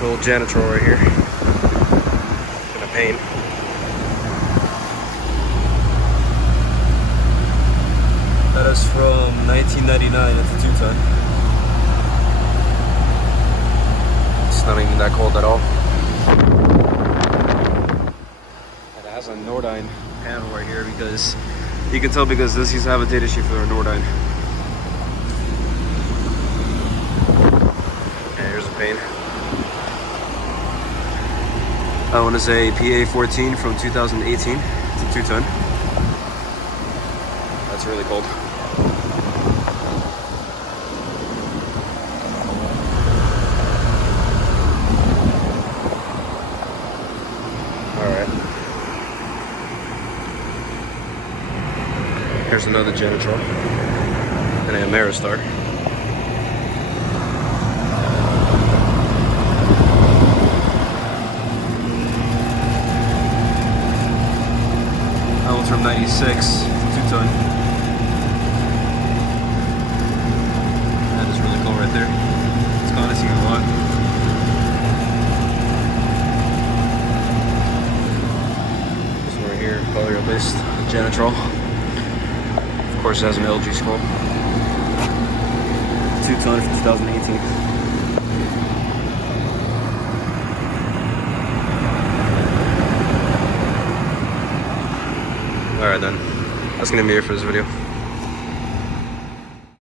Little Janitrol right here. Gonna paint. That is from 1999. It's a 2-ton. It's not even that cold at all. And it has a Nordine panel right here because you can tell because this used to have a data sheet for their Nordine. And here's the paint. That one is a PA14 from 2018. It's a 2-ton. That's really cold. Alright. Here's another Janitrol. And a Ameristar. That one's from 96, 2-ton. That is really cool right there. It's condensing a lot. This one right here, color based Janitrol. Of course, it has an LG skull. 2-ton from 2018. Alright then, that's gonna be it for this video.